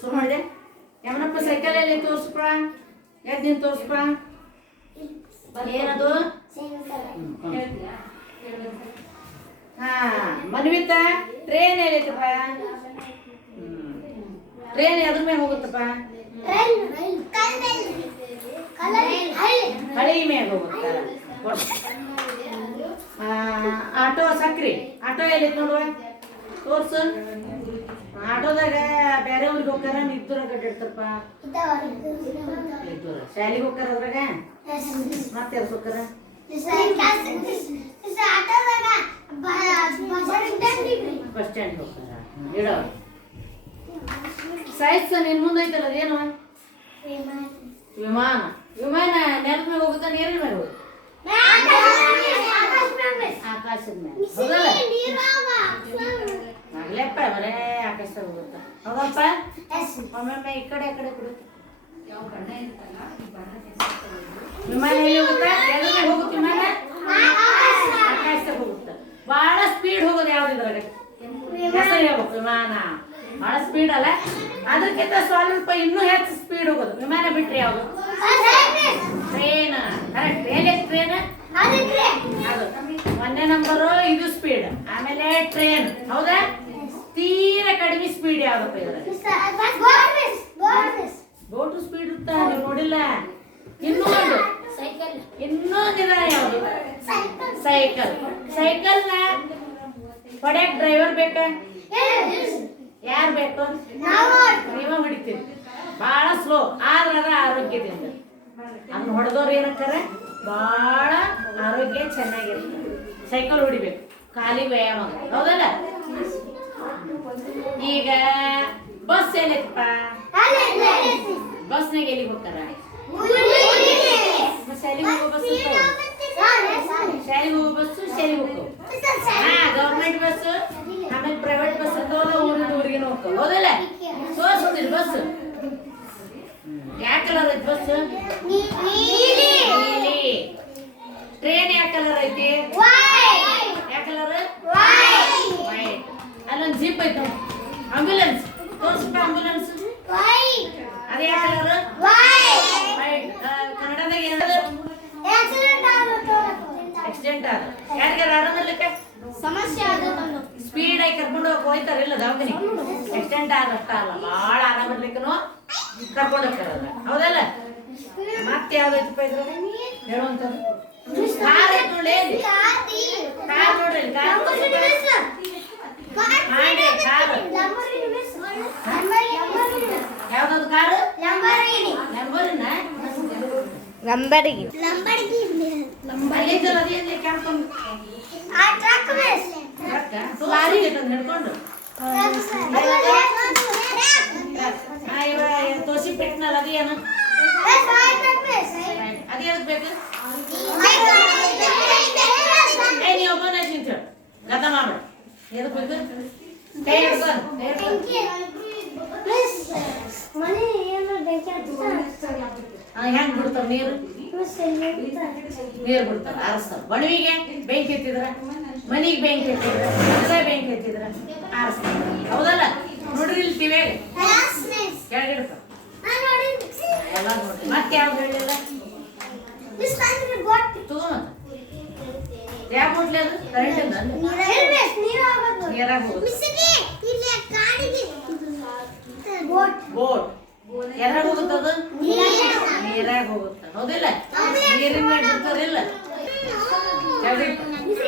ಶುರು ಮಾಡಿದೆ. ಯಮನಪ್ಪ ಸೈಕಲ್ ಎಲ್ಲಿ ತೋರಿಸ್ಪ, ಎದ್ದು ನೀನು ತೋರಿಸ್ಪ. ಏನದು? ಹಾ, ಮನ್ವಿತ ಟ್ರೈನ್ ಎಲ್ಲೈತಪ್ಪ? ಟ್ರೈನ್ ಎದ್ರ ಮೇಲೆ ಹೋಗುತ್ತಪ್ಪ? ಹಳಿ ಮ್ಯಾಗ ಹೋಗುತ್ತ. ಆಟೋ ಸಕ್ರಿ ಆಟೋ ಎಲ್ಲೈತಿ ನೋಡುವ, ತೋರ್ಸು. ಆಟೋದಾಗ ಬೇರೆ ಊರಿಗೆ ಹೋಗ್ತಾರ, ನಿದ್ದೂರ ಗಡ್ಡಿಡ್ತಾರಪ್ಪ. ಶಾಲಿಗೆ ಹೋಗ್ತಾರ ಅದ್ರಾಗ, ಮತ್ತೆ ಯಾರು ಹೋಗ್ತಾರ? ಬಸ್ ಸ್ಟ್ಯಾಂಡ್ ಹೋಗ್ತಾರ. ಇಡೋ ಸೈಜ್ ನಿನ್ ಮುಂದೆ ಐತಲ್ಲ, ಅದೇನು? ವಿಮಾನ. ವಿಮಾನ ನೆಲದ ಮೇಲೆ ಹೋಗುತ್ತಾ, ನೀರಿನ ಮೇಲೆ ಹೋಗುತ್ತ? ಆಕಾಶದ ಮೇಲೆ ಹೌದಲ್ಲ? ಆಗ್ಲೇಪ್ಪ ಬರೇ ಆಕಾಶ ಹೋಗುತ್ತ. ಹೌದಪ್ಪ? ಒಮ್ಮೊಮ್ಮೆ ಈ ಕಡೆ ಆ ಕಡೆ ಕೊಡು. ವಿಮಾನ ಎಲ್ಲಿ ಹೋಗುತ್ತಾ? ಎದ್ರ ಮೇಲೆ ಹೋಗುತ್ತೆ ವಿಮಾನ? ಆಕಾಶದಾಗ ಹೋಗುತ್ತ. ಬಹಳ ಸ್ಪೀಡ್ ಹೋಗೋದು ಯಾವ್ದು ಇದ್ರಾಗ? ಹೆಸರು ಹೇಳ್ಬೇಕು. ವಿಮಾನ ಬಹಳ ಸ್ಪೀಡ್ ಅಲ್ಲ, ಅದಕ್ಕಿಂತ ಸ್ವಲ್ಪ ಇನ್ನೂ ಹೆಚ್ಚು ಸ್ಪೀಡ್ ಹೋಗೋದು ವಿಮಾನ ಬಿಟ್ರೆ ಯಾವುದು? ಟ್ರೈನ್. ಕರೆಕ್ಟ್. ಎಲ್ಲಿ ಟ್ರೈನ್? ಅದು ಒಂದೇ ನಂಬರು. ಇದು ಸ್ಪೀಡ್. ಆಮೇಲೆ ಟ್ರೈನ್. ಹೌದಾ? ತೀರಾ ಕಡಿಮೆ ಸ್ಪೀಡ್ ಯಾವ್ದಪ್ಪ ಇದ್ರಾಗ? ಬೋಟು ಸ್ಪೀಡ್ ಇರುತ್ತ, ನೀವು ನೋಡಿಲ್ಲ? ಇನ್ನೊಂದು ಇನ್ನೊಂದಿದ ಯಾವುದು? ಸೈಕಲ್. ಸೈಕಲ್ನ ಹೊಡ್ಯಾಕ ಡ್ರೈವರ್ ಬೇಕಾ? ಯಾರು ಬೇಕು? ನೀವ ಹೊಡಿತೀರಿ. ಬಹಳ ಸ್ಲೋ ಆದ್ರ ಆರೋಗ್ಯದಿಂದ. ಅದನ್ನ ಹೊಡೆದವ್ರು ಏನಂತಾರೆ? ಬಹಳ ಆರೋಗ್ಯ ಚೆನ್ನಾಗಿರುತ್ತೆ. ಸೈಕಲ್ ಹೊಡಿಬೇಕು, ಕಾಲಿಗೆ ವ್ಯಾಯಾಮ. ಹೌದಲ್ಲ? ಈಗ ಬಸ್ ಎಲ್ಲೈತಪ್ಪ? ಬಸ್ನಾಗ ಎಲ್ಲಿಗೆ ಹೋಗ್ತಾರ? ಶಾಲೆಗೆ ಹೋಗೋ ಬಸ್ ಶಾಲೆಗೆ ಹೋಗೋ ಬಸ್ಸು ಶಾಲೆಗೆ ಹೋಗ್ತಾವ. ಹಾ, ಗೌರ್ಮೆಂಟ್ ಬಸ್ ಆಮೇಲೆ ಪ್ರೈವೇಟ್ ಬಸ್ ಇರ್ತಾವಲ್ಲ, ಊರಿನ ಊರಿಗೆ ಹೋಗ್ತಾವ. ಹೌದಲ್ಲ? ತೋರಿಸ್ತೀರಿ ಬಸ್. ಯಾವ ಕಲರ್ ಐತಿ ಬಸ್? ನೀಲಿ. ಟ್ರೈನ್ ಯಾವ ಕಲರ್ ಐತಿ? ಯಾವ ಕಲರ್? ವೈಟ್. ಅಲ್ಲೊಂದು ಜೀಪ್ ಐತ, ಆಂಬ್ಯುಲೆನ್ಸ್. ತೋರಿಸ್ಬಿಟ್ಟ ಆಂಬ್ಯುಲೆನ್ಸ್. ಅದೇ ಯಾವ ಕಲರ್? ವೈಟ್. ಕನ್ನಡದಾಗ ಏನದು? ಆಕ್ಸಿಡೆಂಟ್ ಆದ. ಯಾರಿಗಾರ ಆಡೋದಲ್ಲಿಕ್ಕ ಸಮಸ್ಯೆ ಆಗೋದು, ಸ್ಪೀಡ್ ಆಗಿ ಕರ್ಕೊಂಡು ಹೋಗ್ತಾರಿಲ್ಲ ದವಾಖಾನೆ. ಆಕ್ಸಿಡೆಂಟ್ ಆದಷ್ಟ ಅಲ್ಲ, ಭಾಳ ಆರಾಮರ್ಲಿಕ್ಕೂ ಕರ್ಕೊಂಡು ಹೋಗ್ತಾರಲ್ಲ. ಹೌದಲ್ಲ? ಮತ್ತೆ ಯಾವ್ದೈತಪ್ಪ ಇದ್ರಾಗ ಹೇಳುವಂಥದ್ದು? ಕಾರ್ ಐತೆ ನೋಡಿ. ಕಾರ್ ನೋಡ್ರಿ, ಕಾರ್ ಯಾವ್ದದು ಕಾರು? ತೋಸಿ ಪೆಟ್ನಲ್ಲ, ಅದೇನು? ಅದೇನಕ್ ಬೇಕು? ನೀವು ಒಬ್ಬನೇ ತಿಂತ ಗತ ಮಾಡ್ಬೇಡ. ಎದಕ್ ಬೇಕು? ಕೈ ಹಿಡ್ಕೊಂಡು ಹೆಂಗ್ ಬಿಡ್ತಾವ ನೀರು? ನೀರು ಬಿಡ್ತಾರ, ಆರಿಸ್ತಾರ. ಬಣವಿಗೆ ಬೆಂಕಿ ಎತ್ತಿದ್ರ, ಮನಿಗೆ ಬೆಂಕಿ ಎತ್ತಿದ್ರ, ಮನೆ ಬೆಂಕಿ ಎತ್ತಿದ್ರ ಆರಿಸ್ತಾರ. ಹೌದಲ್ಲ? ನೋಡ್ರಿ ಇಲ್ಲಿ ಟಿವಿಯಾಗ ಕೆಳಗಿಡ್ತಾರ ಎಲ್ಲ ನೋಡ್ರಿ. ಮತ್ತೆ ಯಾವ್ದು ಹೇಳಿಲ್ಲ? ಯಾವ ಬೋಟ್ಲಿ ಅದು? ಕರೆಂಟ್ ನೀರಾಗ ಹೋಗುದು. ಬೋಟ್ ಎದ್ರಾಗ ಹೋಗುತ್ತದು? ನೀರಾಗ ಹೋಗುತ್ತ. ಹೌದಿಲ್ಲ? ನೀರಿನ ಬಿಡ್ತಾರಿಲ್ಲ?